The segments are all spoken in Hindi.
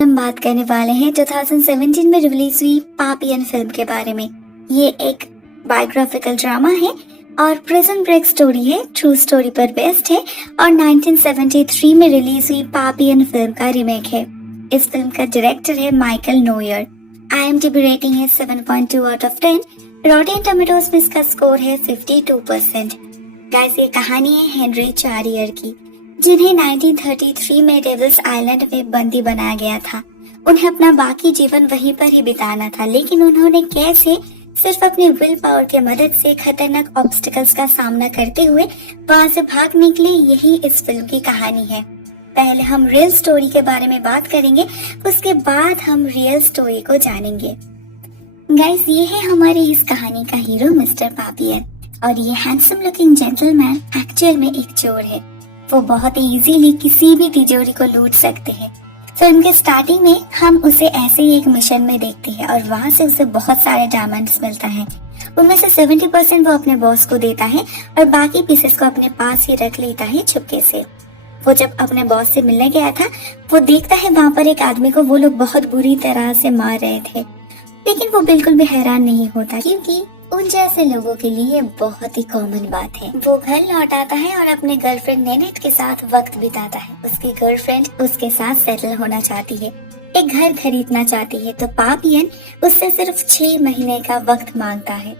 हम बात करने वाले हैं 2017 में रिलीज हुई पापियन फिल्म के बारे में। ये एक बायोग्राफिकल ड्रामा है और प्रिजन ब्रेक स्टोरी है, ट्रू स्टोरी पर बेस्ड है और 1973 में रिलीज हुई पापियन फिल्म का रीमेक है। इस फिल्म का डायरेक्टर है माइकल नोयर। IMDb रेटिंग है 7.2 आउट ऑफ 10। रॉटेन टोमेटोज में इसका स्कोर है 52%। गाइस, ये कहानी है हेनरी चारियर की, जिन्हें 1933 में डेविल्स आइलैंड में बंदी बनाया गया था। उन्हें अपना बाकी जीवन वहीं पर ही बिताना था, लेकिन उन्होंने कैसे सिर्फ अपने विल पावर की मदद से खतरनाक ऑब्स्टिकल्स का सामना करते हुए वहां से भाग निकले, यही इस फिल्म की कहानी है। पहले हम रियल स्टोरी के बारे में बात करेंगे, उसके बाद हम रियल स्टोरी को जानेंगे। गाइस, ये है हमारी इस कहानी का हीरो मिस्टर पापियन, और ये हैंडसम लुकिंग जेंटलमैन एक्चुअल में एक चोर है। वो बहुत ही इजीली किसी भी तिजोरी को लूट सकते हैं। फिल्म के स्टार्टिंग में हम उसे ऐसे ही एक मिशन में देखते हैं और वहाँ से उसे बहुत सारे डायमंड्स मिलता है। उनमें से 70% वो अपने बॉस को देता है और बाकी पीसेस को अपने पास ही रख लेता है चुपके से। वो जब अपने बॉस से मिलने गया था, वो देखता है वहाँ पर एक आदमी को वो लोग बहुत बुरी तरह से मार रहे थे, लेकिन वो बिल्कुल भी हैरान नहीं होता, क्योंकि उन जैसे लोगों के लिए ये बहुत ही कॉमन बात है। वो घर लौट आता है और अपने गर्लफ्रेंड नेनेट के साथ वक्त बिताता है। उसकी गर्लफ्रेंड उसके साथ सेटल होना चाहती है, एक घर खरीदना चाहती है, तो पापियन उससे सिर्फ 6 महीने का वक्त मांगता है।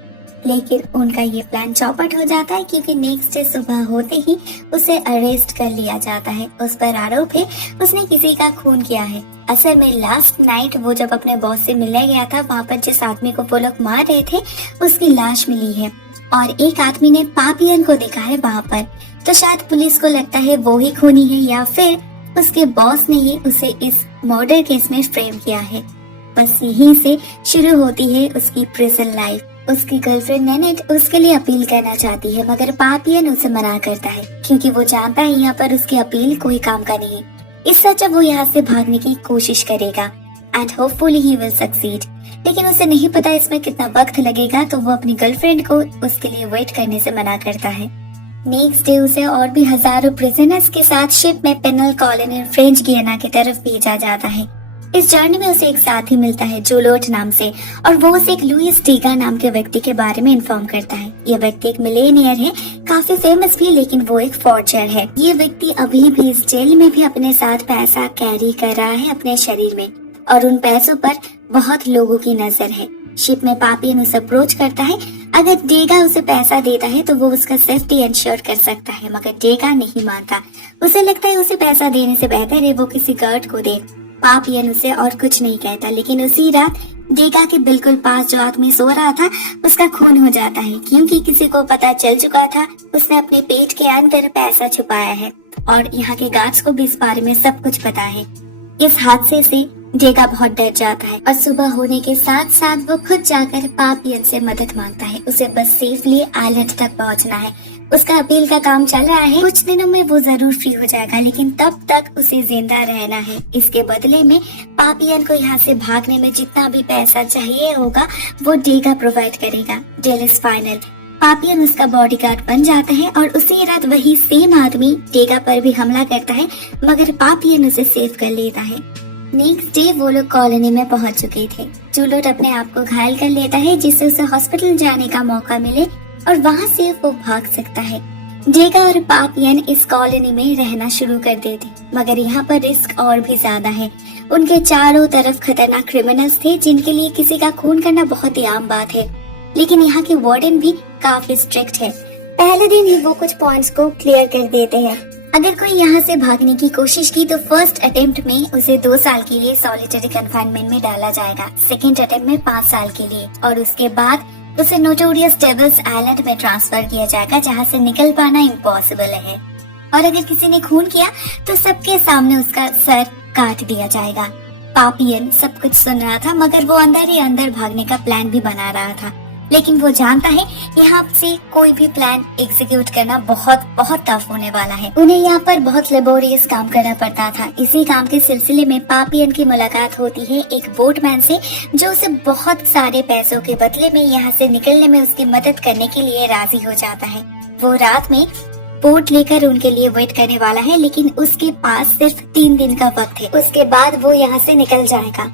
लेकिन उनका ये प्लान चौपट हो जाता है, क्योंकि नेक्स्ट डे सुबह होते ही उसे अरेस्ट कर लिया जाता है। उस पर आरोप है उसने किसी का खून किया है। असल में लास्ट नाइट वो जब अपने बॉस से मिलने गया था, वहाँ पर जिस आदमी को वो लोग मार रहे थे उसकी लाश मिली है और एक आदमी ने पापियन को देखा है वहाँ पर। तो शायद पुलिस को लगता है वो ही खूनी है, या फिर उसके बॉस ने ही उसे इस मर्डर केस में फ्रेम किया है। बस यहीं से शुरू होती है उसकी प्रिजन लाइफ। उसकी गर्लफ्रेंड नेनेट उसके लिए अपील करना चाहती है, मगर पापियन उसे मना करता है, क्योंकि वो जानता है यहाँ पर उसकी अपील कोई काम का नहीं। इस वजह वो यहाँ से भागने की कोशिश करेगा and hopefully he will succeed. लेकिन उसे नहीं पता इसमें कितना वक्त लगेगा, तो वो अपनी गर्लफ्रेंड को उसके लिए वेट करने से मना करता है। नेक्स्ट डे उसे और भी हजारों प्रिजनर्स के साथ शिप में पेनल कॉलोनी फ्रेंच गियाना की तरफ भेजा जाता है। इस जर्नी में उसे एक साथी मिलता है जुलोट नाम से, और वो उसे एक लुइस टीगा नाम के व्यक्ति के बारे में इन्फॉर्म करता है। ये व्यक्ति एक मिलेनियर है, काफी फेमस भी, लेकिन वो एक फॉर्जर है। ये व्यक्ति अभी भी इस जेल में भी अपने साथ पैसा कैरी कर रहा है अपने शरीर में, और उन पैसों पर बहुत लोगों की नजर है। शिप में पापियन उसे अप्रोच करता है। अगर डेगा उसे पैसा देता है तो वो उसका सेफ्टी इंश्योर कर सकता है, मगर डेगा नहीं मानता। उसे लगता है उसे पैसा देने से बेहतर है वो किसी गार्ड को दे। पापियन उसे और कुछ नहीं कहता, लेकिन उसी रात डेगा के बिल्कुल पास जो आदमी सो रहा था उसका खून हो जाता है, क्योंकि किसी को पता चल चुका था उसने अपने पेट के अंदर पैसा छुपाया है, और यहाँ के गार्ड्स को भी इस बारे में सब कुछ पता है। इस हादसे से डेगा बहुत डर जाता है और सुबह होने के साथ साथ वो खुद जाकर पापियन से मदद मांगता है। उसे बस सेफली आइलैंड तक पहुँचना है। उसका अपील का काम चल रहा है, कुछ दिनों में वो जरूर फ्री हो जाएगा, लेकिन तब तक उसे जिंदा रहना है। इसके बदले में पापियन को यहाँ से भागने में जितना भी पैसा चाहिए होगा वो डेगा प्रोवाइड करेगा। Deal is final. पापियन उसका बॉडीगार्ड बन जाता है और उसी रात वही सेम आदमी डेगा पर भी हमला करता है, मगर पापियन उसे सेव कर लेता है। नेक्स्ट डे वो लोग कॉलोनी में पहुंच चुके थे। जुलोट अपने आप को घायल कर लेता है, जिससे उसे हॉस्पिटल जाने का मौका मिले और वहाँ से वो भाग सकता है। डेगा और पापियन इस कॉलोनी में रहना शुरू कर देते, मगर यहाँ पर रिस्क और भी ज्यादा है। उनके चारों तरफ खतरनाक क्रिमिनल्स थे, जिनके लिए किसी का खून करना बहुत ही आम बात है। लेकिन यहाँ के वार्डन भी काफी स्ट्रिक्ट है। पहले दिन ही वो कुछ पॉइंट्स को क्लियर कर देते हैं। अगर कोई यहाँ से भागने की कोशिश की तो फर्स्ट अटेम्प्ट में उसे 2 साल के लिए सॉलिटरी कन्फाइनमेंट में डाला जाएगा, सेकेंड अटेम्प्ट में 5 साल के लिए, और उसके बाद उसे नोटोरियस डेविल्स आइलैंड में ट्रांसफर किया जाएगा, जहाँ से निकल पाना इम्पॉसिबल है। और अगर किसी ने खून किया तो सबके सामने उसका सर काट दिया जाएगा। पापियन सब कुछ सुन रहा था, मगर वो अंदर ही अंदर भागने का प्लान भी बना रहा था। लेकिन वो जानता है यहाँ से कोई भी प्लान एग्जीक्यूट करना बहुत बहुत टफ होने वाला है। उन्हें यहाँ पर बहुत लेबोरियस काम करना पड़ता था। इसी काम के सिलसिले में पापियन की मुलाकात होती है एक बोटमैन से, जो उसे बहुत सारे पैसों के बदले में यहाँ से निकलने में उसकी मदद करने के लिए राजी हो जाता है। वो रात में बोट लेकर उनके लिए वेट करने वाला है, लेकिन उसके पास सिर्फ 3 दिन का वक्त है, उसके बाद वो यहाँ से निकल जाएगा।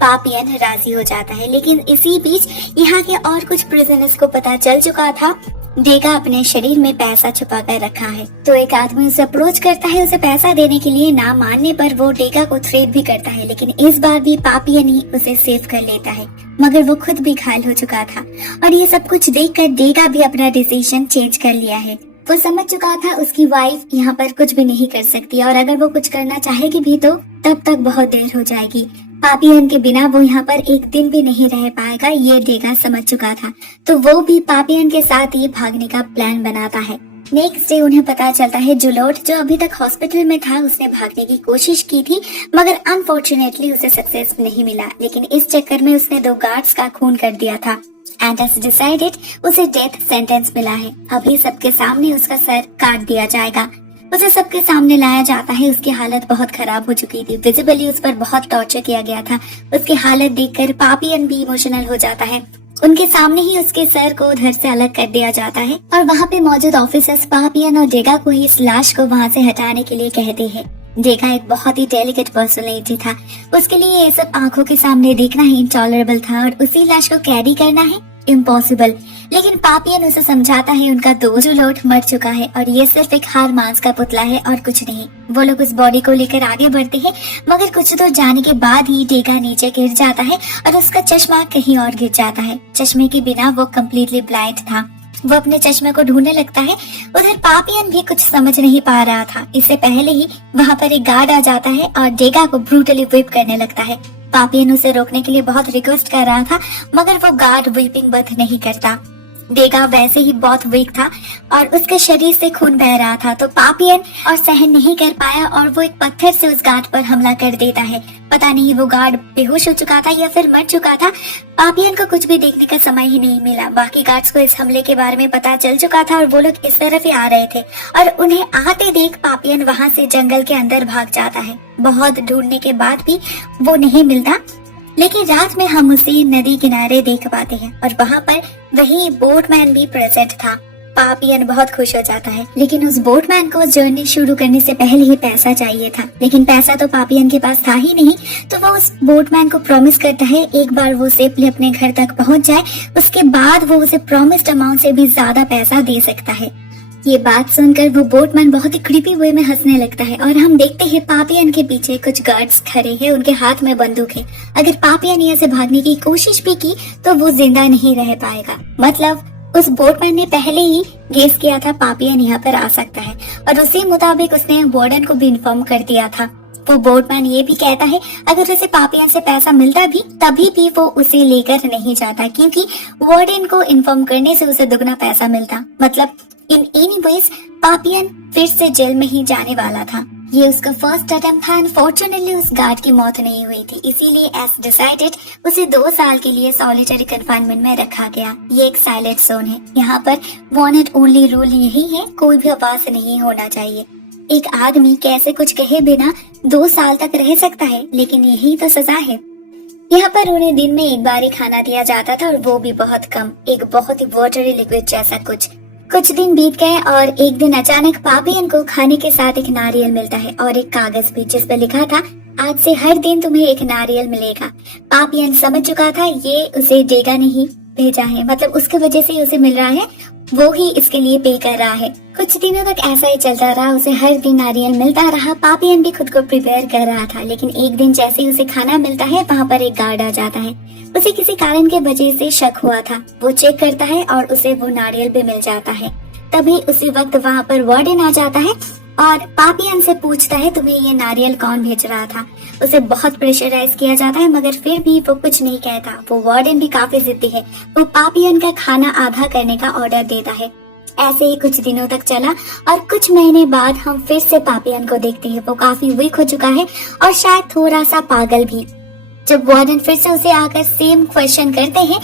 पापियन राजी हो जाता है, लेकिन इसी बीच यहाँ के और कुछ प्रिजनर्स को पता चल चुका था डेगा अपने शरीर में पैसा छुपा कर रखा है। तो एक आदमी उसे अप्रोच करता है उसे पैसा देने के लिए। ना मानने पर वो डेगा को थ्रेट भी करता है, लेकिन इस बार भी पापियन ही उसे सेव कर लेता है, मगर वो खुद भी घायल हो चुका था। और ये सब कुछ देखकर डेगा भी अपना डिसीजन चेंज कर लिया है। वो समझ चुका था उसकी वाइफ यहाँ पर कुछ भी नहीं कर सकती, और अगर वो कुछ करना चाहेगी भी तो तब तक बहुत देर हो जाएगी। पापियन के बिना वो यहाँ पर एक दिन भी नहीं रह पाएगा, ये डेगा समझ चुका था। तो वो भी पापियन के साथ ही भागने का प्लान बनाता है। नेक्स्ट डे उन्हें पता चलता है जुलोट, जो अभी तक हॉस्पिटल में था, उसने भागने की कोशिश की थी, मगर अनफॉर्चुनेटली उसे सक्सेस नहीं मिला। लेकिन इस चक्कर में उसने 2 गार्ड्स का खून कर दिया था एंड एज डिसाइडेड उसे डेथ सेंटेंस मिला है। अभी सबके सामने उसका सर काट दिया जाएगा। उसे सबके सामने लाया जाता है। उसकी हालत बहुत खराब हो चुकी थी, विजिबली उस पर बहुत टॉर्चर किया गया था। उसकी हालत देखकर पापियन भी इमोशनल हो जाता है। उनके सामने ही उसके सर को उधर से अलग कर दिया जाता है और वहाँ पे मौजूद ऑफिसर्स पापियन और डेगा को इस लाश को वहाँ से हटाने के लिए कहते हैं। डेगा एक बहुत ही डेलिकेट पर्सनैलिटी था, उसके लिए ये सब आंखों के सामने देखना ही इंटॉलरेबल था, और उसी लाश को कैरी करना है इम्पॉसिबल। लेकिन पापियन उसे समझाता है उनका दोस्त जुलोट मर चुका है और ये सिर्फ एक हार मांस का पुतला है और कुछ नहीं। वो लोग उस बॉडी को लेकर आगे बढ़ते हैं, मगर कुछ दूर जाने के बाद ही डेगा नीचे गिर जाता है और उसका चश्मा कहीं और गिर जाता है। चश्मे के बिना वो कम्प्लीटली ब्लाइंड था। वो अपने चश्मे को ढूंढने लगता है। उधर पापियन भी कुछ समझ नहीं पा रहा था। इससे पहले ही वहाँ पर एक गार्ड आ जाता है और डेगा को ब्रूटली व्हिप करने लगता है। पापियन उसे रोकने के लिए बहुत रिक्वेस्ट कर रहा था, मगर वो गार्ड व्हिपिंग बंद नहीं करता। डेगा वैसे ही बहुत वीक था और उसके शरीर से खून बह रहा था, तो पापियन और सहन नहीं कर पाया और वो एक पत्थर से उस गार्ड पर हमला कर देता है। पता नहीं वो गार्ड बेहोश हो चुका था या फिर मर चुका था। पापियन को कुछ भी देखने का समय ही नहीं मिला। बाकी गार्ड्स को इस हमले के बारे में पता चल चुका था और वो लोग इस तरफ ही आ रहे थे, और उन्हें आते देख पापियन वहाँ से जंगल के अंदर भाग जाता है। बहुत ढूंढने के बाद भी वो नहीं मिलता, लेकिन रात में हम उसे नदी किनारे देख पाते हैं और वहाँ पर वही बोटमैन भी प्रेजेंट था। पापियन बहुत खुश हो जाता है, लेकिन उस बोटमैन को जर्नी शुरू करने से पहले ही पैसा चाहिए था। लेकिन पैसा तो पापियन के पास था ही नहीं, तो वो उस बोटमैन को प्रॉमिस करता है एक बार वो सेफली अपने घर तक पहुँच जाए, उसके बाद वो उसे प्रॉमिस्ड अमाउंट से भी ज्यादा पैसा दे सकता है। ये बात सुनकर वो बोटमैन बहुत ही क्रीपी वे में हंसने लगता है और हम देखते हैं पापियन के पीछे कुछ गार्ड्स खड़े हैं, उनके हाथ में बंदूक है। अगर पापियन यहाँ से भागने की कोशिश भी की तो वो जिंदा नहीं रह पाएगा। मतलब उस बोटमैन ने पहले ही गेस किया था पापियन यहाँ पर आ सकता है और उसी मुताबिक उसने वार्डन को भी इन्फॉर्म कर दिया था। वो बोटमैन ये भी कहता है अगर उसे पापियन से पैसा मिलता भी तभी भी वो उसे लेकर नहीं जाता, क्योंकि वार्डन को इन्फॉर्म करने से उसे दुगना पैसा मिलता। मतलब इन एनीवेज पापियन फिर से जेल में ही जाने वाला था। ये उसका फर्स्ट अटेम्प्ट था। अनफॉर्चुनेटली उस गार्ड की मौत नहीं हुई थी, इसीलिए एज डिसाइडेड उसे 2 साल के लिए सॉलिटरी कन्फाइनमेंट में रखा गया। ये एक साइलेंट जोन है। यहाँ पर वन एंड ओनली रूल यही है, कोई भी आवाज नहीं होना चाहिए। एक आदमी कैसे कुछ कहे बिना 2 साल तक रह सकता है, लेकिन यही तो सजा है। यहाँ पर उन्हें दिन में एक बार ही खाना दिया जाता था और वो भी बहुत कम, एक बहुत ही वाटरी लिक्विड जैसा कुछ दिन बीत गए और एक दिन अचानक पापियन को खाने के साथ एक नारियल मिलता है और एक कागज भी जिस पर लिखा था आज से हर दिन तुम्हें एक नारियल मिलेगा। पापियन समझ चुका था ये उसे डेगा ने ही भेजा है, मतलब उसके वजह से उसे मिल रहा है, वो ही इसके लिए पे कर रहा है। कुछ दिनों तक ऐसा ही चलता रहा, उसे हर दिन नारियल मिलता रहा। पापियन भी खुद को प्रिपेयर कर रहा था, लेकिन एक दिन जैसे ही उसे खाना मिलता है वहाँ पर एक गार्ड आ जाता है। उसे किसी कारण के वजह से शक हुआ था। वो चेक करता है और उसे वो नारियल भी मिल जाता है। तभी उसी वक्त वहाँ पर वार्डन आ जाता है और पापियन से पूछता है तुम्हें ये नारियल कौन भेज रहा था। उसे बहुत प्रेशराइज किया जाता है, मगर फिर भी वो कुछ नहीं कहता। वो वार्डन भी काफी जिद्दी है। वो पापियन का खाना आधा करने का ऑर्डर देता है। ऐसे ही कुछ दिनों तक चला और कुछ महीने बाद हम फिर से पापियन को देखते हैं। वो काफी वीक हो चुका है और शायद थोड़ा सा पागल भी। जब वार्डन फिर से उसे आकर सेम क्वेश्चन करते हैं,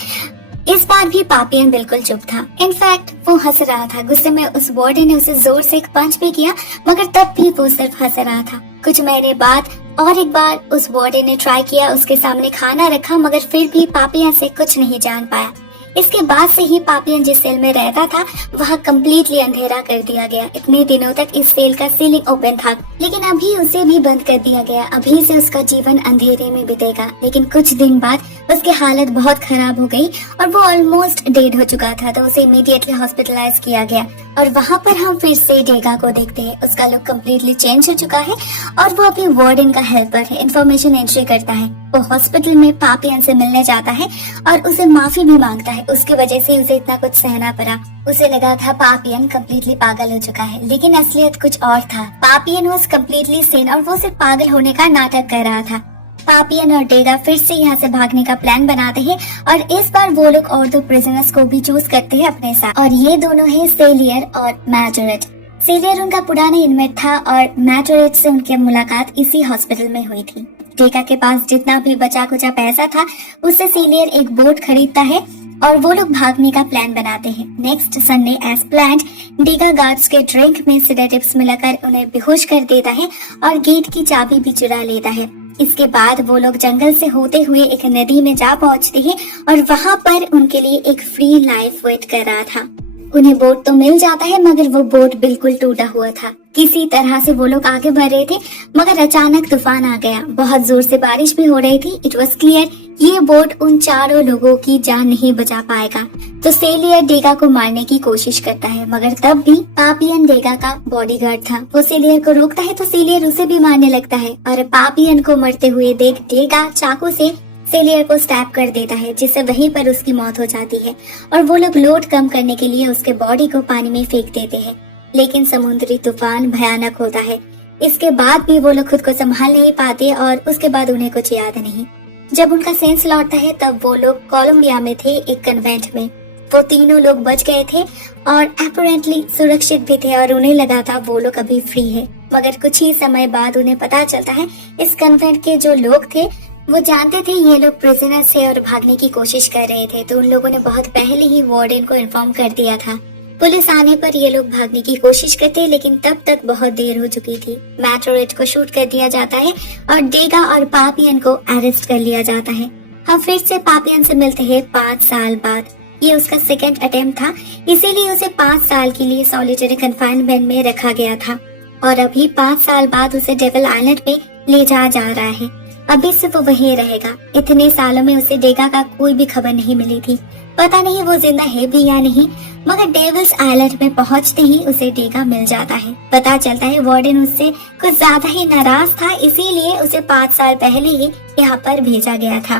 इस बार भी पापियन बिल्कुल चुप था। इनफैक्ट वो हंस रहा था। गुस्से में उस वार्डन ने उसे जोर से एक पंच भी किया, मगर तब भी वो सिर्फ हंस रहा था। कुछ महीने बाद और एक बार उस वार्डन ने ट्राई किया, उसके सामने खाना रखा, मगर फिर भी पापियन से कुछ नहीं जान पाया। इसके बाद से ही पापियन जिस सेल में रहता था वहाँ कम्प्लीटली अंधेरा कर दिया गया। इतने दिनों तक इस सेल का सीलिंग ओपन था, लेकिन अभी उसे भी बंद कर दिया गया। अभी से उसका जीवन अंधेरे में बीतेगा। लेकिन कुछ दिन बाद उसकी हालत बहुत खराब हो गई और वो ऑलमोस्ट डेड हो चुका था, तो उसे इमीडिएटली हॉस्पिटलाइज किया गया। और वहाँ पर हम फिर से डेगा को देखते हैं। उसका लुक कम्प्लीटली चेंज हो चुका है और वो अपनी वार्डन का हेल्पर है, इन्फॉर्मेशन एंट्री करता है। वो हॉस्पिटल में पापियन से मिलने जाता है और उसे माफी भी मांगता है। उसकी वजह से उसे इतना कुछ सहना पड़ा। उसे लगा था पापियन कम्प्लीटली पागल हो चुका है, लेकिन असलियत कुछ और था। पापियन वाज कम्प्लीटली सेन और वो सिर्फ पागल होने का नाटक कर रहा था। पापियन और डेगा फिर से यहाँ से भागने का प्लान बनाते हैं और इस बार वो लोग और दो प्रिजनर्स को भी चूज करते हैं अपने साथ, और ये दोनों हैं सेलियर और मैजोरेट। सेलियर उनका पुराना इनमेट था और मैजोरेट से उनकी मुलाकात इसी हॉस्पिटल में हुई थी। डेगा के पास जितना भी बचा कुचा पैसा था उससे सेलियर एक बोट खरीदता है और वो लोग भागने का प्लान बनाते हैं। Next Sunday as planned Dega guards के ड्रिंक में सेडेटिव्स मिलाकर उन्हें बेहोश कर देता है और गेट की चाबी भी चुरा लेता है। इसके बाद वो लोग जंगल से होते हुए एक नदी में जा पहुंचते हैं और वहाँ पर उनके लिए एक फ्री लाइफ वेट कर रहा था। उन्हें बोट तो मिल जाता है मगर वो बोट बिल्कुल टूटा हुआ था। किसी तरह से वो लोग आगे बढ़ रहे थे मगर अचानक तूफान आ गया। बहुत जोर से बारिश भी हो रही थी। इट वॉज क्लियर ये बोट उन चारों लोगों की जान नहीं बचा पाएगा, तो सेलियर डेगा को मारने की कोशिश करता है, मगर तब भी पापियन डेगा का बॉडीगार्ड था। वो सेलियर को रोकता है तो सेलियर उसे भी मारने लगता है और पापियन को मरते हुए देख डेगा चाकू से सेलियर को स्टैब कर देता है, जिससे वहीं पर उसकी मौत हो जाती है। और वो लोग लोड कम करने के लिए उसके बॉडी को पानी में फेंक देते हैं, लेकिन समुद्री तूफान भयानक होता है। इसके बाद भी वो लोग खुद को संभाल नहीं पाते और उसके बाद उन्हें कुछ याद नहीं। जब उनका सेंस लौटता है तब वो लोग कोलंबिया में थे, एक कन्वेंट में। वो तीनों लोग बच गए थे और अपरेंटली सुरक्षित भी थे और उन्हें लगा था वो लोग अभी फ्री है। मगर कुछ ही समय बाद उन्हें पता चलता है इस कन्वेंट के जो लोग थे वो जानते थे ये लोग प्रिजनर्स थे और भागने की कोशिश कर रहे थे, तो उन लोगों ने बहुत पहले ही वार्डन को इन्फॉर्म कर दिया था। पुलिस आने पर ये लोग भागने की कोशिश करते, लेकिन तब तक बहुत देर हो चुकी थी। मैजोरेट को शूट कर दिया जाता है और डेगा और पापियन को अरेस्ट कर लिया जाता है। हम फिर से पापियन से मिलते हैं 5 साल बाद। ये उसका सेकेंड अटेम्प्ट था, इसीलिए उसे 5 साल के लिए सॉलिटरी कन्फाइनमेंट में रखा गया था और अभी 5 साल बाद उसे डेविल आइलैंड पे ले जा रहा है। अभी से वो वहीं रहेगा। इतने सालों में उसे डेगा का कोई भी खबर नहीं मिली थी। पता नहीं वो जिंदा है भी या नहीं, मगर डेविल्स आइलैंड में पहुंचते ही उसे डेगा मिल जाता है। पता चलता है वार्डन उससे कुछ ज्यादा ही नाराज था, इसीलिए उसे 5 साल पहले ही यहाँ पर भेजा गया था।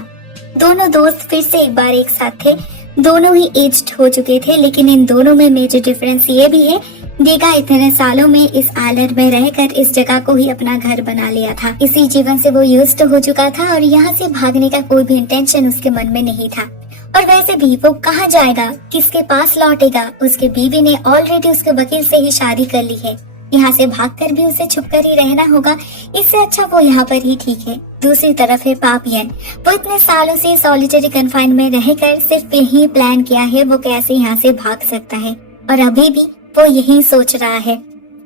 दोनों दोस्त फिर से एक बार एक साथ थे। दोनों ही एज्ड हो चुके थे, लेकिन इन दोनों में मेजर डिफरेंस ये भी है, डेगा इतने सालों में इस आइलैंड में रहकर इस जगह को ही अपना घर बना लिया था। इसी जीवन से वो यूज्ड हो चुका था और यहाँ से भागने का कोई भी इंटेंशन उसके मन में नहीं था। और वैसे भी वो कहाँ जाएगा, किसके पास लौटेगा? उसके बीवी ने ऑलरेडी उसके वकील से ही शादी कर ली है। यहाँ से भागकर भी उसे छुपकर ही रहना होगा, इससे अच्छा वो यहाँ पर ही ठीक है। दूसरी तरफ है पापियन। वो इतने सालों से सॉलिटरी कन्फाइनमेंट में रहकर सिर्फ यही प्लान किया है वो कैसे यहाँ से भाग सकता है, और अभी भी वो यही सोच रहा है।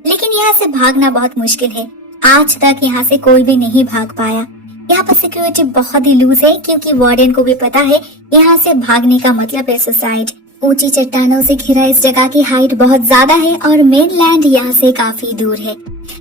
लेकिन यहाँ से भागना बहुत मुश्किल है। आज तक यहाँ से कोई भी नहीं भाग पाया। यहाँ पर सिक्योरिटी बहुत ही लूज है, क्योंकि वार्डन को भी पता है यहाँ से भागने का मतलब है सुसाइड। ऊंची चट्टानों से घिरा इस जगह की हाइट बहुत ज्यादा है और मेनलैंड यहाँ से काफी दूर है।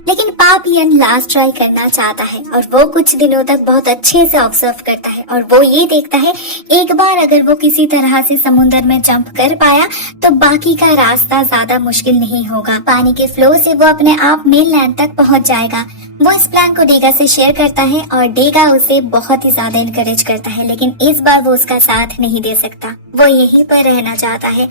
लेकिन पापियन लास्ट ट्राई करना चाहता है और वो कुछ दिनों तक बहुत अच्छे से ऑब्जर्व करता है और वो ये देखता है एक बार अगर वो किसी तरह से समुद्र में जंप कर पाया तो बाकी का रास्ता ज्यादा मुश्किल नहीं होगा। पानी के फ्लो से वो अपने आप मेनलैंड तक पहुंच जाएगा। वो इस प्लान को डेगा से शेयर करता है और डेगा उसे बहुत ही ज्यादा इनकरेज करता है, लेकिन इस बार वो उसका साथ नहीं दे सकता। वो यहीं पर रहना चाहता है,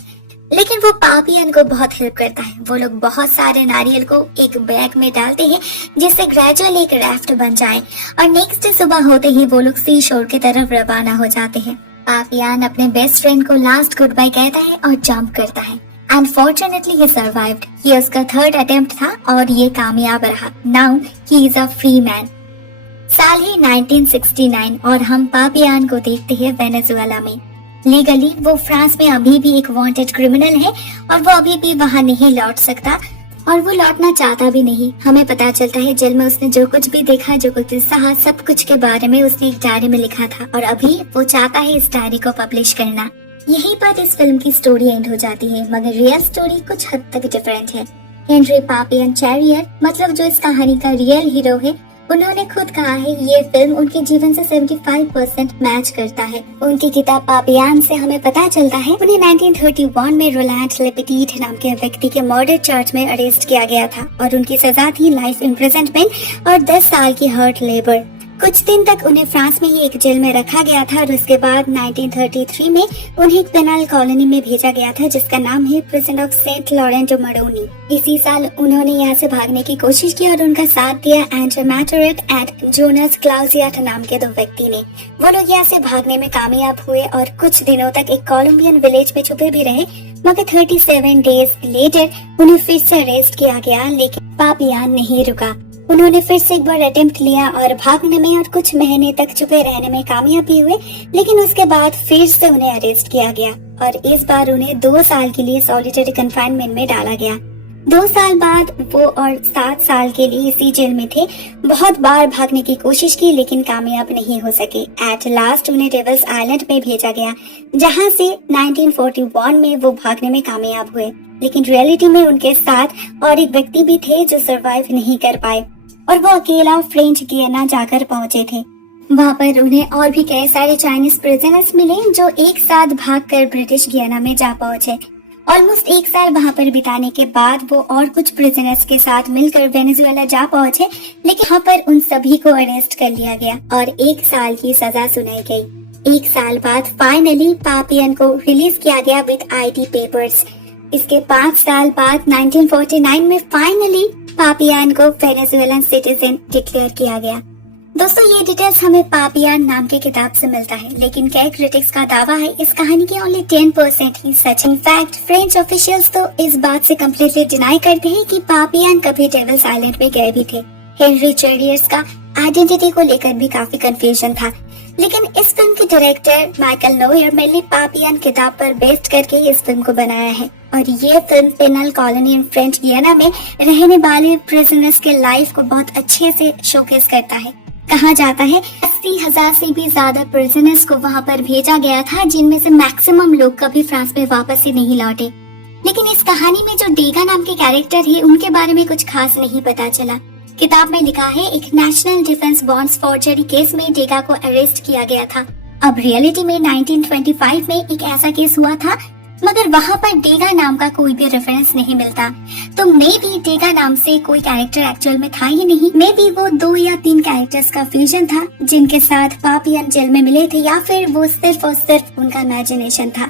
लेकिन वो पापियन को बहुत हेल्प करता है। वो लोग बहुत सारे नारियल को एक बैग में डालते हैं जिससे ग्रेजुअल एक राफ्ट बन जाए और नेक्स्ट डे सुबह होते ही वो लोग सी शोर की तरफ रवाना हो जाते हैं। पापियन अपने बेस्ट फ्रेंड को लास्ट गुड बाय कहता है और जंप करता है। Unfortunately he survived. ये उसका थर्ड अटेम्प्ट था और ये कामयाब रहा। Now he is a free man. साल है 1969 और हम पापियन को देखते हैं वेनेजुएला में। लीगली वो फ्रांस में अभी भी एक वांटेड क्रिमिनल है और वो अभी भी वहाँ नहीं लौट सकता और वो लौटना चाहता भी नहीं। हमें पता चलता है जेल में उसने जो कुछ भी देखा, जो कुछ सहा, सब कुछ के बारे में उसने एक डायरी में लिखा था और अभी वो चाहता है इस डायरी को पब्लिश करना। यहीं पर इस फिल्म की स्टोरी एंड हो जाती है, मगर रियल स्टोरी कुछ हद तक डिफरेंट है। हेनरी पापियन चैरियर, मतलब जो इस कहानी का रियल हीरो है, उन्होंने खुद कहा है ये फिल्म उनके जीवन से 75% मैच करता है। उनकी किताब पापियान से हमें पता चलता है उन्हें 1931 में रोलैंड लेपेटिट नाम के व्यक्ति के मर्डर चार्ज में अरेस्ट किया गया था और उनकी सजा थी लाइफ इम्प्रिजनमेंट और 10 साल की हर्ट लेबर। कुछ दिन तक उन्हें फ्रांस में ही एक जेल में रखा गया था और उसके बाद 1933 में उन्हें एक पेनल कॉलोनी में भेजा गया था जिसका नाम है prison of Saint Loreto Maroni. इसी साल उन्होंने यहाँ से भागने की कोशिश की और उनका साथ दिया एंड्रू मैटरेट एंड जोनास क्लाउसियाट नाम के 2 व्यक्ति ने। वो लोग यहाँ से भागने में कामयाब हुए और कुछ दिनों तक एक कोलंबियन विलेज में छुपे भी रहे, मगर 37 डेज लेटर उन्हें फिर से अरेस्ट किया गया। लेकिन पापियान नहीं रुका, उन्होंने फिर से एक बार अटेम्प्ट लिया और भागने में और कुछ महीने तक छुपे रहने में कामयाब भी हुए, लेकिन उसके बाद फिर से उन्हें अरेस्ट किया गया और इस बार उन्हें 2 साल के लिए सॉलिटरी कन्फाइनमेंट में डाला गया। 2 साल बाद वो और 7 साल के लिए इसी जेल में थे। बहुत बार भागने की कोशिश की लेकिन कामयाब नहीं हो सके। एट लास्ट उन्हें डेविल्स आइलैंड में भेजा गया, जहां से 1941 में वो भागने में कामयाब हुए, लेकिन रियलिटी में उनके साथ और एक व्यक्ति भी थे जो सरवाइव नहीं कर पाए और वो अकेला फ्रेंच गियाना जाकर पहुंचे थे। वहाँ पर उन्हें और भी कई सारे चाइनीज प्रिजनर्स मिले जो एक साथ भागकर ब्रिटिश गियाना में जा पहुंचे। ऑलमोस्ट 1 साल वहाँ पर बिताने के बाद वो और कुछ प्रिजनर्स के साथ मिलकर वेनेजुएला जा पहुंचे, लेकिन वहाँ पर उन सभी को अरेस्ट कर लिया गया और 1 साल की सजा सुनाई गई। 1 साल बाद फाइनली पापियन को रिलीज किया गया विद आईडी पेपर्स। इसके 5 साल बाद 1949 में फाइनली पापियान को वेनेजुएलन सिटीजन डिक्लेयर किया गया। दोस्तों, ये डिटेल्स हमें पापियान नाम की किताब से मिलता है, लेकिन कई क्रिटिक्स का दावा है इस कहानी की only 10% he such. In fact French officials तो इस बात से कम्प्लीटली डिनाई करते हैं कि पापियान कभी डेविल्स आइलैंड में गए भी थे। हेनरी चैरियर्स का आइडेंटिटी को लेकर भी काफी कंफ्यूजन था, लेकिन इस फिल्म के डायरेक्टर माइकल नोयर मेनली पापियान किताब पर बेस्ड करके इस फिल्म को बनाया है और ये film penal colony in French Guiana में रहने वाले प्रिजनर्स के लाइफ को बहुत अच्छे से शोकेस करता है। कहा जाता है 80,000 से भी ज्यादा प्रिजनर्स को वहाँ पर भेजा गया था, जिनमें से मैक्सिमम लोग कभी फ्रांस में वापस ही नहीं लौटे। लेकिन इस कहानी में जो डेगा नाम के कैरेक्टर है उनके बारे में कुछ खास नहीं पता चला। किताब में लिखा है एक national defence bonds forgery case में डेगा को अरेस्ट किया गया था। अब रियलिटी में 1925 में एक ऐसा केस हुआ था, मगर वहाँ पर डेगा नाम का कोई भी रेफरेंस नहीं मिलता, तो मे बी डेगा नाम से कोई कैरेक्टर एक्चुअल में था ही नहीं। मे बी वो 2 या 3 कैरेक्टर्स का फ्यूजन था जिनके साथ पापियन जेल में मिले थे, या फिर वो सिर्फ और सिर्फ उनका इमेजिनेशन था।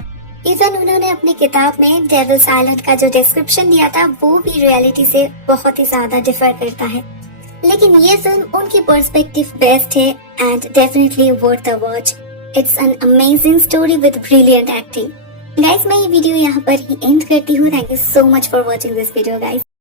इवन उन्होंने अपनी किताब में डेविल्स आइलैंड का जो डिस्क्रिप्शन दिया था वो भी रियलिटी से बहुत ही ज्यादा डिफर करता है, लेकिन ये फिल्म उनकी पर्सपेक्टिव बेस्ट है and definitely worth the watch. It's an amazing story with brilliant acting. Guys, मैं ये वीडियो यहाँ पर ही एंड करती हूँ। Thank you so much for watching this video guys.